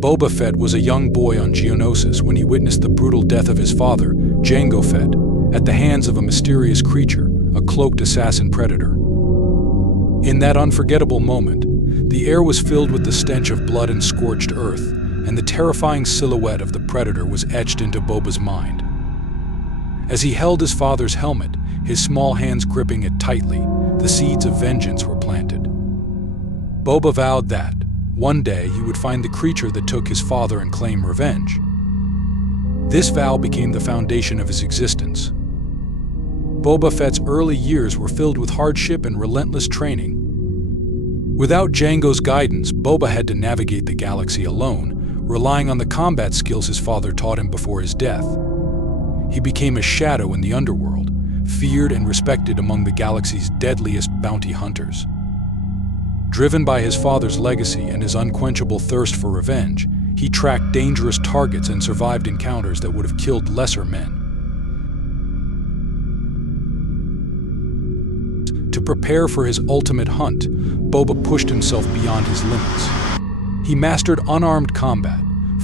Boba Fett was a young boy on Geonosis when he witnessed the brutal death of his father, Jango Fett, at the hands of a mysterious creature, a cloaked assassin predator. In that unforgettable moment, the air was filled with the stench of blood and scorched earth, and the terrifying silhouette of the predator was etched into Boba's mind. As he held his father's helmet, his small hands gripping it tightly, the seeds of vengeance were planted. Boba vowed that, one day, he would find the creature that took his father and claim revenge. This vow became the foundation of his existence. Boba Fett's early years were filled with hardship and relentless training. Without Jango's guidance, Boba had to navigate the galaxy alone, relying on the combat skills his father taught him before his death. He became a shadow in the underworld, feared and respected among the galaxy's deadliest bounty hunters. Driven by his father's legacy and his unquenchable thirst for revenge, he tracked dangerous targets and survived encounters that would have killed lesser men. To prepare for his ultimate hunt, Boba pushed himself beyond his limits. He mastered unarmed combat,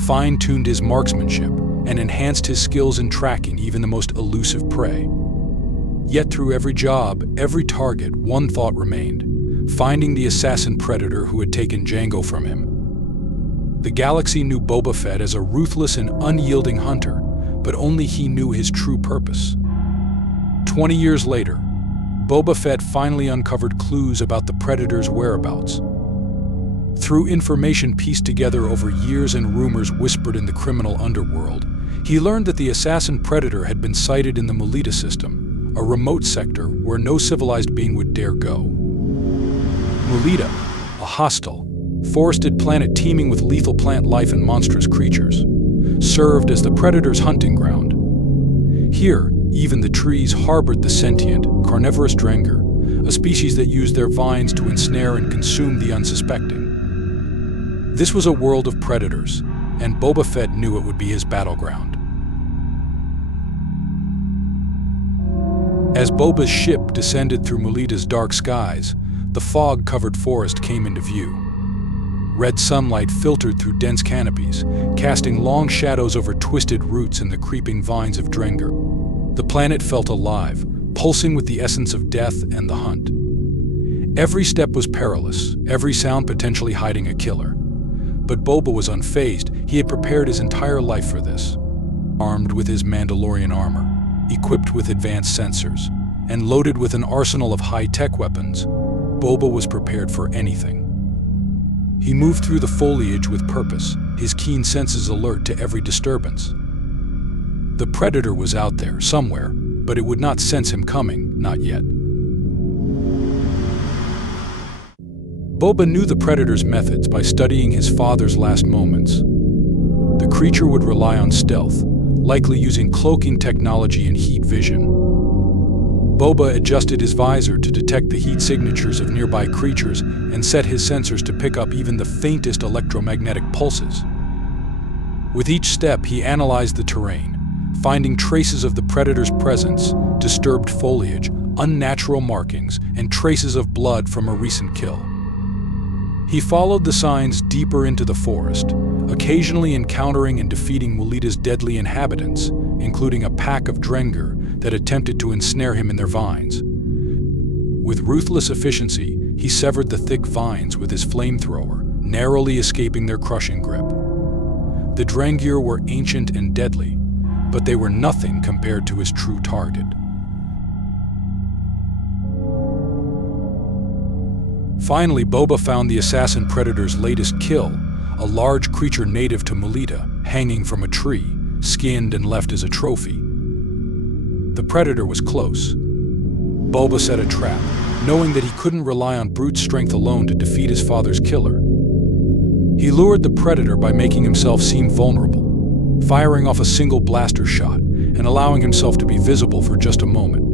fine-tuned his marksmanship, and enhanced his skills in tracking even the most elusive prey. Yet through every job, every target, one thought remained: finding the assassin predator who had taken Jango from him. The galaxy knew Boba Fett as a ruthless and unyielding hunter, but only he knew his true purpose. 20 years later, Boba Fett finally uncovered clues about the predator's whereabouts. Through information pieced together over years and rumors whispered in the criminal underworld, he learned that the assassin predator had been sighted in the Molita system, a remote sector where no civilized being would dare go. Mulita, a hostile, forested planet teeming with lethal plant life and monstrous creatures, served as the predator's hunting ground. Here, even the trees harbored the sentient, carnivorous Drengr, a species that used their vines to ensnare and consume the unsuspecting. This was a world of predators, and Boba Fett knew it would be his battleground. As Boba's ship descended through Mulita's dark skies, the fog-covered forest came into view. Red sunlight filtered through dense canopies, casting long shadows over twisted roots and the creeping vines of Drengr. The planet felt alive, pulsing with the essence of death and the hunt. Every step was perilous, every sound potentially hiding a killer. But Boba was unfazed. He had prepared his entire life for this. Armed with his Mandalorian armor, equipped with advanced sensors, and loaded with an arsenal of high-tech weapons, Boba was prepared for anything. He moved through the foliage with purpose, his keen senses alert to every disturbance. The predator was out there, somewhere, but it would not sense him coming, not yet. Boba knew the predator's methods by studying his father's last moments. The creature would rely on stealth, likely using cloaking technology and heat vision. Boba adjusted his visor to detect the heat signatures of nearby creatures and set his sensors to pick up even the faintest electromagnetic pulses. With each step, he analyzed the terrain, finding traces of the predator's presence, disturbed foliage, unnatural markings, and traces of blood from a recent kill. He followed the signs deeper into the forest, occasionally encountering and defeating Mulita's deadly inhabitants, including a pack of Drengr that attempted to ensnare him in their vines. With ruthless efficiency, he severed the thick vines with his flamethrower, narrowly escaping their crushing grip. The Drengr were ancient and deadly, but they were nothing compared to his true target. Finally, Boba found the assassin predator's latest kill, a large creature native to Molita, hanging from a tree, skinned and left as a trophy. The predator was close. Boba set a trap, knowing that he couldn't rely on brute strength alone to defeat his father's killer. He lured the predator by making himself seem vulnerable, firing off a single blaster shot and allowing himself to be visible for just a moment.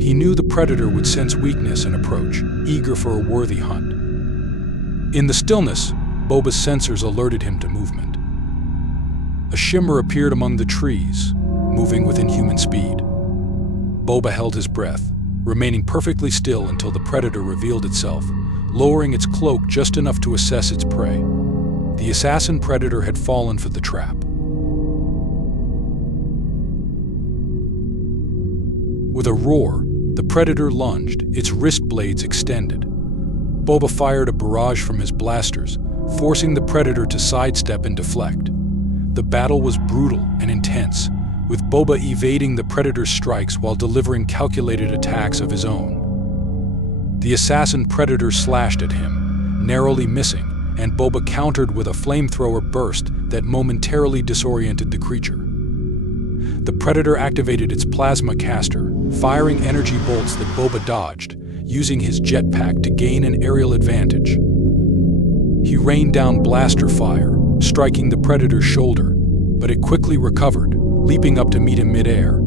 He knew the predator would sense weakness and approach, eager for a worthy hunt. In the stillness, Boba's sensors alerted him to movement. A shimmer appeared among the trees, moving with inhuman speed. Boba held his breath, remaining perfectly still until the predator revealed itself, lowering its cloak just enough to assess its prey. The assassin predator had fallen for the trap. With a roar, the predator lunged, its wrist blades extended. Boba fired a barrage from his blasters, forcing the predator to sidestep and deflect. The battle was brutal and intense, with Boba evading the predator's strikes while delivering calculated attacks of his own. The assassin predator slashed at him, narrowly missing, and Boba countered with a flamethrower burst that momentarily disoriented the creature. The predator activated its plasma caster, firing energy bolts that Boba dodged, using his jetpack to gain an aerial advantage. He rained down blaster fire, striking the predator's shoulder, but it quickly recovered, leaping up to meet him midair.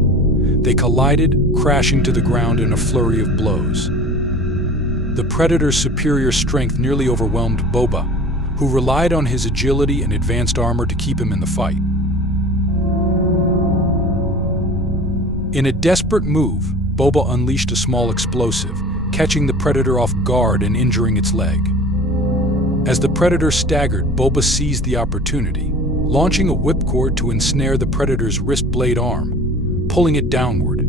They collided, crashing to the ground in a flurry of blows. The predator's superior strength nearly overwhelmed Boba, who relied on his agility and advanced armor to keep him in the fight. In a desperate move, Boba unleashed a small explosive, catching the predator off guard and injuring its leg. As the predator staggered, Boba seized the opportunity, launching a whipcord to ensnare the predator's wrist blade arm, pulling it downward.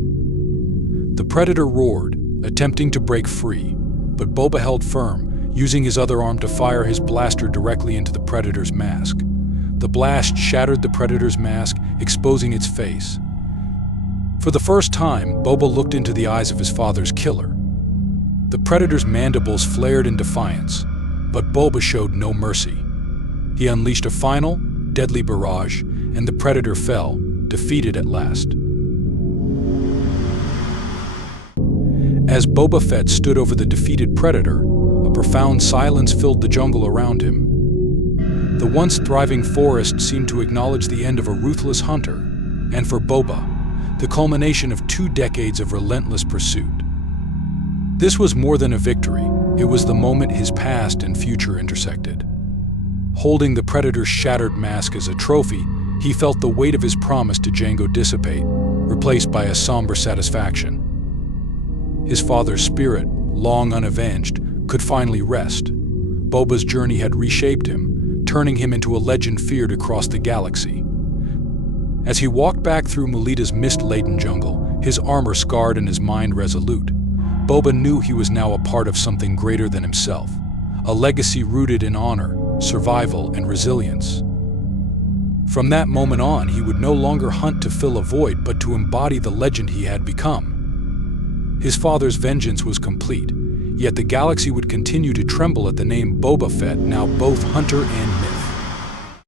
The predator roared, attempting to break free, but Boba held firm, using his other arm to fire his blaster directly into the predator's mask. The blast shattered the predator's mask, exposing its face. For the first time, Boba looked into the eyes of his father's killer. The predator's mandibles flared in defiance, but Boba showed no mercy. He unleashed a final, deadly barrage, and the predator fell, defeated at last. As Boba Fett stood over the defeated predator, a profound silence filled the jungle around him. The once thriving forest seemed to acknowledge the end of a ruthless hunter, and for Boba, the culmination of 2 decades of relentless pursuit. This was more than a victory, it was the moment his past and future intersected. Holding the predator's shattered mask as a trophy, he felt the weight of his promise to Jango dissipate, replaced by a somber satisfaction. His father's spirit, long unavenged, could finally rest. Boba's journey had reshaped him, turning him into a legend feared across the galaxy. As he walked back through Mulita's mist-laden jungle, his armor scarred and his mind resolute, Boba knew he was now a part of something greater than himself, a legacy rooted in honor, survival, and resilience. From that moment on, he would no longer hunt to fill a void, but to embody the legend he had become. His father's vengeance was complete, yet the galaxy would continue to tremble at the name Boba Fett, now both hunter and myth.